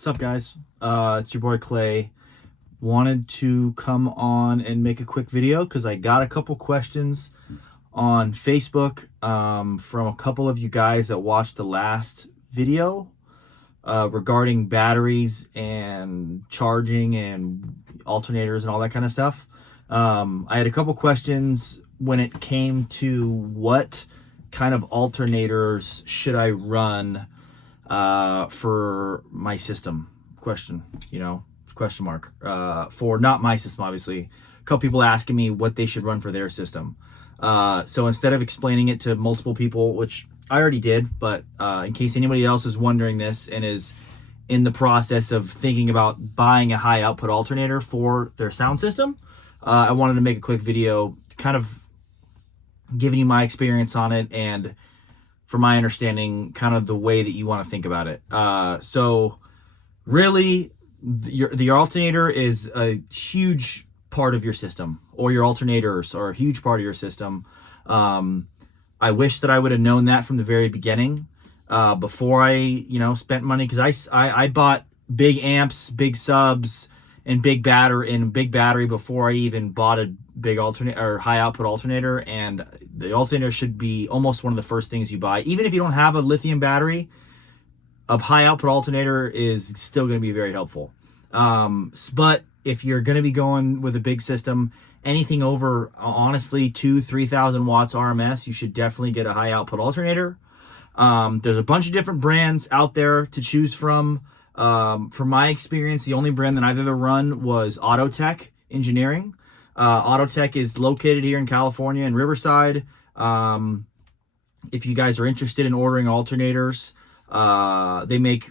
What's up, guys? It's your boy Clay. Wanted to come on and make a quick video because I got a couple questions on Facebook from a couple of you guys that watched the last video regarding batteries and charging and alternators and all that kind of stuff. I had a couple questions when it came to what kind of alternators should I run for my system. Question mark. For not my system, obviously. A couple people asking me what they should run for their system. So instead of explaining it to multiple people, which I already did, but in case anybody else is wondering this and is in the process of thinking about buying a high output alternator for their sound system, I wanted to make a quick video kind of giving you my experience on it and, for my understanding, kind of the way that you want to think about it. So really, the alternator is a huge part of your system, or your alternators are a huge part of your system. I wish that I would have known that from the very beginning, before I spent money, because I bought big amps, big subs, and big battery before I even bought a big alternator or high output alternator. And the alternator should be almost one of the first things you buy. Even if you don't have a lithium battery, a high output alternator is still going to be very helpful. But if you're going to be going with a big system, anything over, honestly, 2,000-3,000 watts RMS, you should definitely get a high output alternator. There's a bunch of different brands out there to choose from. From my experience, the only brand that I've ever run was Autotech Engineering. Autotech is located here in California in Riverside. If you guys are interested in ordering alternators, they make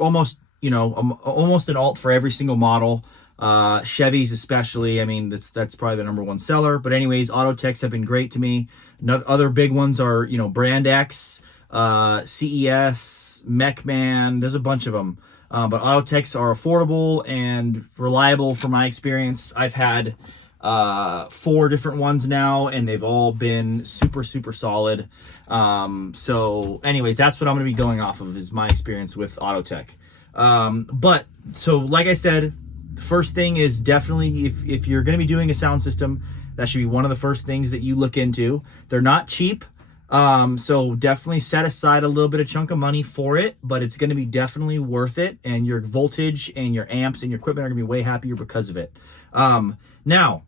almost an alt for every single model. Chevys especially. I mean, that's probably the #1 seller. But anyways, Autotechs have been great to me. Other big ones are Brand X, CES, Mechman. There's a bunch of them. But Autotechs are affordable and reliable from my experience. I've had 4 different ones now, and they've all been super, super solid. So anyways, that's what I'm going to be going off of, is my experience with Autotech. But so like I said, the first thing is definitely, if you're going to be doing a sound system, that should be one of the first things that you look into. They're not cheap. So definitely set aside a little bit of chunk of money for it, but it's going to be definitely worth it. And your voltage and your amps and your equipment are going to be way happier because of it. Now,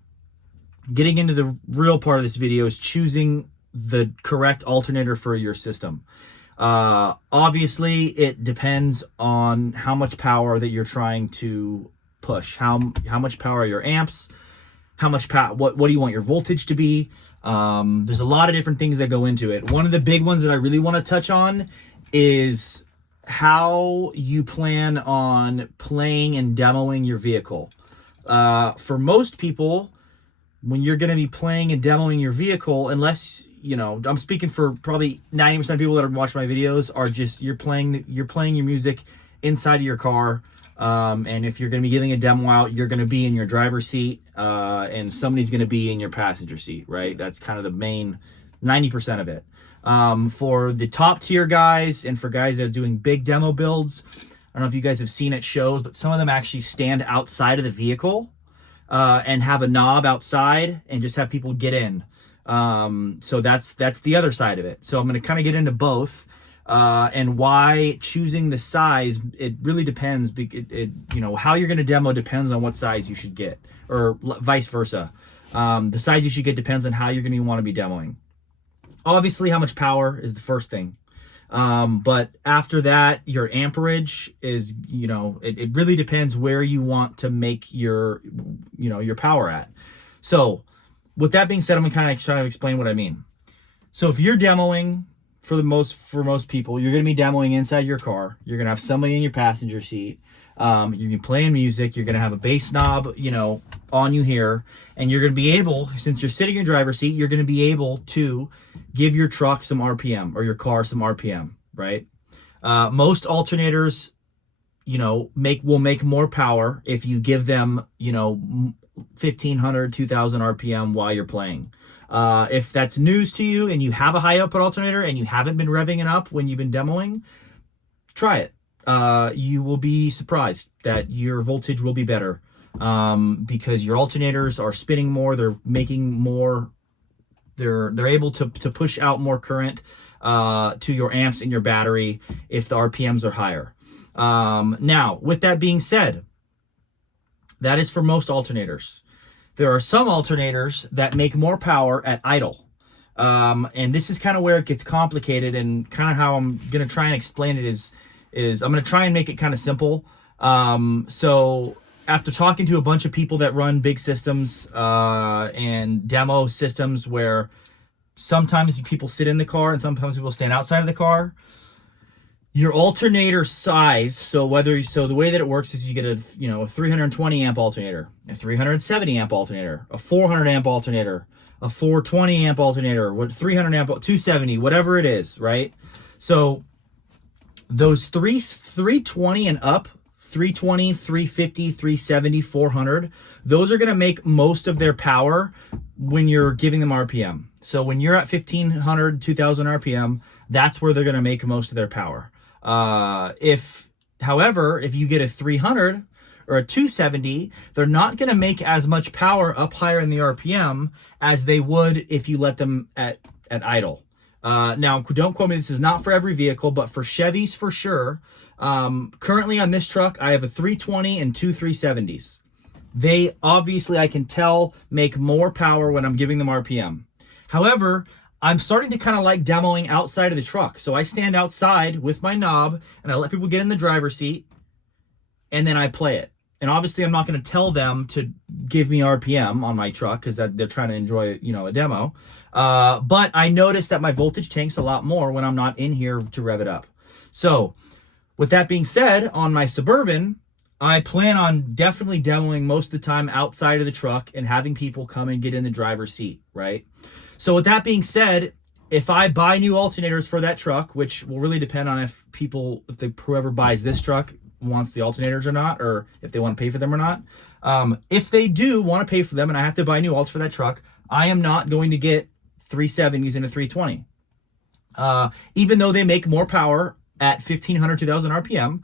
getting into the real part of this video is choosing the correct alternator for your system. Obviously it depends on how much power that you're trying to push, how much power are your amps, how much power, what do you want your voltage to be. There's a lot of different things that go into it. One of the big ones that I really want to touch on is how you plan on playing and demoing your vehicle. For most people, when you're going to be playing and demoing your vehicle, unless, I'm speaking for probably 90% of people that are watching my videos, are just, you're playing your music inside of your car. And if you're going to be giving a demo out, you're going to be in your driver's seat, and somebody's going to be in your passenger seat, right? That's kind of the main 90% of it. For the top tier guys and for guys that are doing big demo builds, I don't know if you guys have seen at shows, but some of them actually stand outside of the vehicle, and have a knob outside and just have people get in. So that's the other side of it. So I'm going to kind of get into both. And why choosing the size, it really depends. How you're going to demo depends on what size you should get, or vice versa. The size you should get depends on how you're going to want to be demoing. Obviously, how much power is the first thing. But after that, your amperage is, it really depends where you want to make your power at. So with that being said, I'm going to kind of try to explain what I mean. So if you're demoing, for most people, you're going to be demoing inside your car. You're going to have somebody in your passenger seat. You're going to be playing music. You're going to have a bass knob, on you here. And you're going to be able, since you're sitting in your driver's seat, you're going to be able to give your truck some RPM, or your car some RPM, right? Most alternators, will make more power if you give them, 1,500, 2,000 RPM while you're playing. If that's news to you and you have a high output alternator and you haven't been revving it up when you've been demoing, try it. you will be surprised that your voltage will be better, because your alternators are spinning more, they're making more, they're able to push out more current to your amps in your battery if the RPMs are higher. Now, with that being said, that is for most alternators. There are some alternators that make more power at idle. And this is kind of where it gets complicated, and kind of how I'm going to try and explain it is I'm going to try and make it kind of simple. So after talking to a bunch of people that run big systems and demo systems where sometimes people sit in the car and sometimes people stand outside of the car, your alternator size, so the way that it works is you get a 320 amp alternator, a 370 amp alternator, a 400 amp alternator, a 420 amp alternator, 300 amp, 270, whatever it is, right? So those 320 and up, 320, 350, 370, 400, those are going to make most of their power when you're giving them RPM. So when you're at 1500, 2000 RPM, that's where they're going to make most of their power. However, if you get a 300 or a 270, they're not going to make as much power up higher in the RPM as they would if you let them at idle. Now, don't quote me, this is not for every vehicle, but for Chevys for sure. Currently on this truck, I have a 320 and two 370s. They obviously, I can tell, make more power when I'm giving them RPM. However, I'm starting to kind of like demoing outside of the truck. So I stand outside with my knob and I let people get in the driver's seat and then I play it. And obviously I'm not going to tell them to give me RPM on my truck because they're trying to enjoy, a demo. But I notice that my voltage tanks a lot more when I'm not in here to rev it up. So with that being said, on my Suburban, I plan on definitely demoing most of the time outside of the truck and having people come and get in the driver's seat, right? So with that being said, if I buy new alternators for that truck, which will really depend on if whoever buys this truck wants the alternators or not, or if they want to pay for them or not. If they do want to pay for them and I have to buy new alts for that truck, I am not going to get 370s and a 320. Even though they make more power at 1500, 2000 RPM,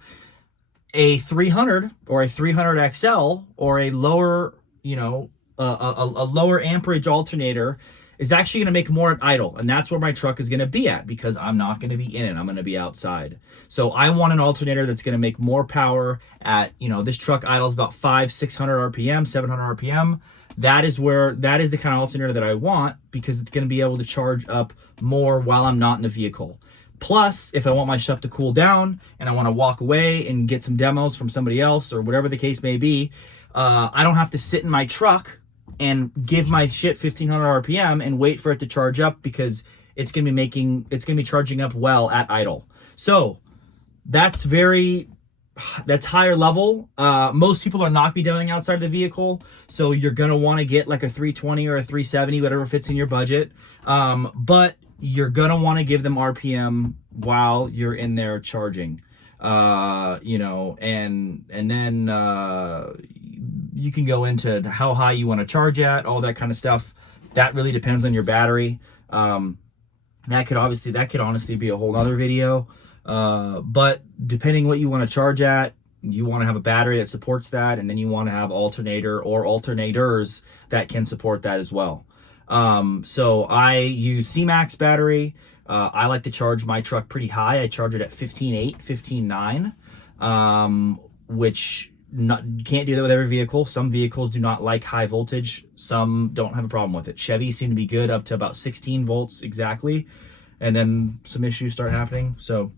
a 300 or a 300 XL or a lower, a lower amperage alternator is actually going to make more at idle. And that's where my truck is going to be at because I'm not going to be in it. I'm going to be outside. So I want an alternator that's going to make more power at, this truck idles about 600 RPM, 700 RPM. That is the kind of alternator that I want because it's going to be able to charge up more while I'm not in the vehicle. Plus, if I want my stuff to cool down and I want to walk away and get some demos from somebody else or whatever the case may be, I don't have to sit in my truck and give my shit 1500 RPM and wait for it to charge up because it's going to be charging up well at idle. So that's higher level. Most people are not be demoing outside of the vehicle. So you're going to want to get like a 320 or a 370, whatever fits in your budget. But you're going to want to give them RPM while you're in there charging, and then you can go into how high you want to charge at, all that kind of stuff. That really depends on your battery. That could honestly be a whole other video. But depending what you want to charge at, you want to have a battery that supports that, and then you want to have alternator or alternators that can support that as well. So I use C-Max battery. I like to charge my truck pretty high. I charge it at 15.8, 15.9, which you can't do that with every vehicle. Some vehicles do not like high voltage. Some don't have a problem with it. Chevys seem to be good up to about 16 volts exactly. And then some issues start happening. So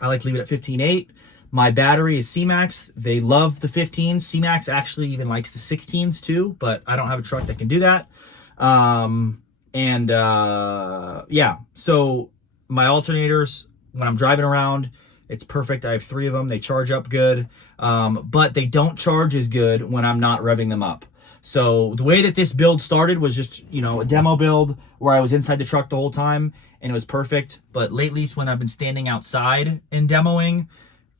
I like to leave it at 15.8. My battery is C-Max. They love the 15s. C-Max actually even likes the 16s too, but I don't have a truck that can do that. So my alternators, when I'm driving around, it's perfect. I have 3 of them. They charge up good, but they don't charge as good when I'm not revving them up. So the way that this build started was just, a demo build where I was inside the truck the whole time and it was perfect. But lately, when I've been standing outside and demoing,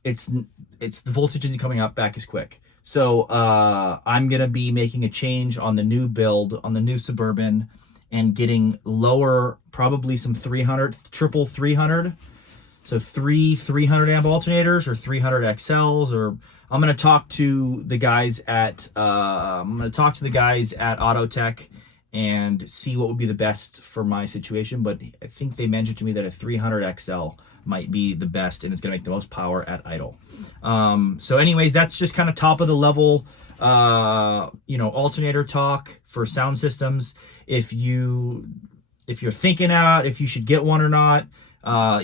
it's the voltage isn't coming up back as quick. So I'm going to be making a change on the new build, on the new Suburban, and getting lower, probably some 300, triple 300. So 300 amp alternators or 300 XLs, or I'm going to talk to the guys at Autotech and see what would be the best for my situation. But I think they mentioned to me that a 300 XL might be the best, and it's going to make the most power at idle. So anyways, that's just kind of top of the level, alternator talk for sound systems. If you're thinking out if you should get one or not,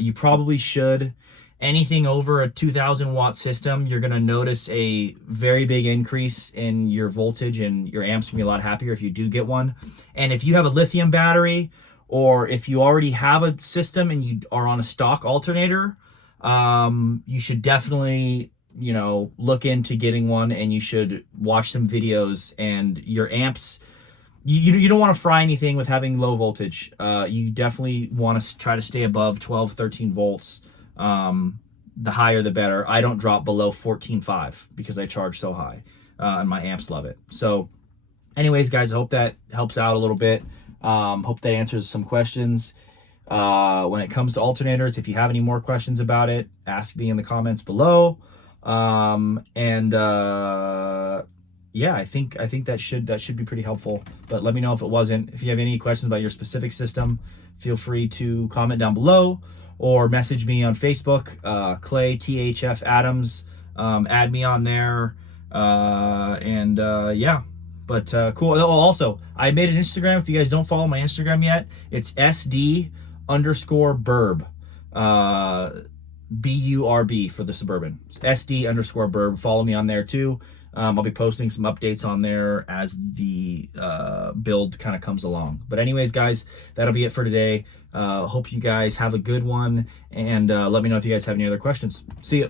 you probably should. Anything over a 2000 watt system, you're going to notice a very big increase in your voltage, and your amps can be a lot happier if you do get one. And if you have a lithium battery, or if you already have a system and you are on a stock alternator, you should definitely, look into getting one, and you should watch some videos. And your amps, you don't want to fry anything with having low voltage. You definitely want to try to stay above 12, 13 volts. The higher the better. I don't drop below 14.5 because I charge so high, and my amps love it. So anyways, guys, I hope that helps out a little bit. Hope that answers some questions when it comes to alternators. If you have any more questions about it, ask me in the comments below. Yeah, I think that should be pretty helpful. But let me know if it wasn't. If you have any questions about your specific system, feel free to comment down below or message me on Facebook, Clay THF Adams. Add me on there, yeah. But cool. Oh, also, I made an Instagram. If you guys don't follow my Instagram yet, it's SD_burb. BURB for the Suburban. SD_burb. Follow me on there too. I'll be posting some updates on there as the build kind of comes along. But anyways, guys, that'll be it for today. Hope you guys have a good one, and let me know if you guys have any other questions. See ya.